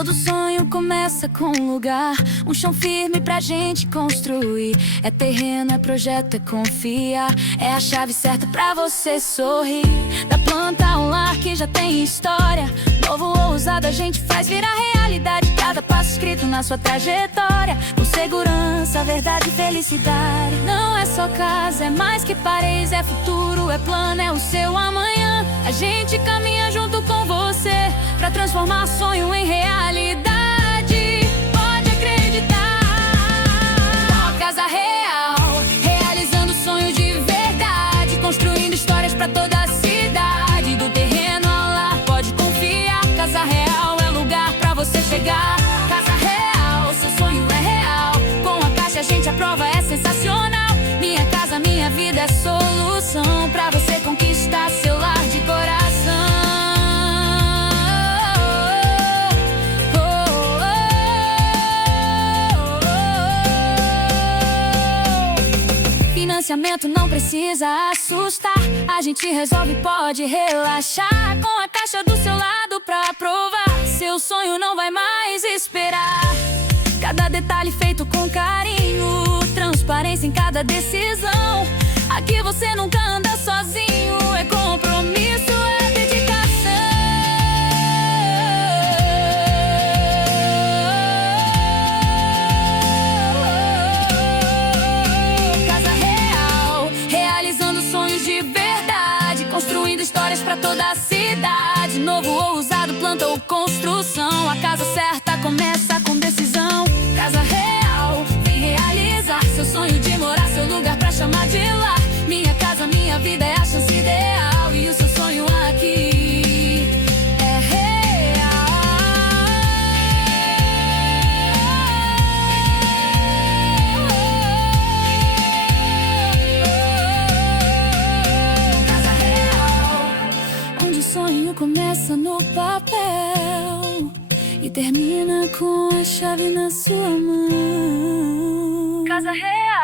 Todo sonho começa com um lugar, um chão firme pra gente construir. É terreno, é projeto, é confiar. É a chave certa pra você sorrir. Da planta ao lar que já tem história, novo ou usado a gente faz virar realidade. Cada passo escrito na sua trajetória, com segurança, verdade e felicidade. Não é só casa, é mais que paredes, é futuro, é plano, é o seu amanhã. A gente caminha junto com você pra transformar sonho em realidade. Pode acreditar. Casa Real, realizando sonho de verdade, construindo histórias pra toda a cidade. Do terreno ao lar, pode confiar. Casa Real é lugar pra você chegar. Casa Real, seu sonho é real. Com a Caixa a gente aprova, é sensacional. Minha casa, minha vida é solução pra você conquistar seu lar de coração. Financiamento não precisa assustar, a gente resolve, pode relaxar. Com a Caixa do seu lado pra aprovar, seu sonho não vai mais esperar. Cada detalhe feito com carinho, transparência em cada decisão. Aqui você nunca anda sozinho, é compromisso, é dedicação. Casa Real, realizando sonhos de verdade, construindo histórias pra toda a cidade. Novo ou usado, planta ou construção, a casa certa começa com decisão. Casa Real, vem realizar seu sonho de morar, seu lugar pra chamar de lar. Minha casa, minha vida é a chance ideal, e o seu sonho aqui é real. Casa Real, onde o sonho começa no papel e termina com a chave na sua mão. Casa Real.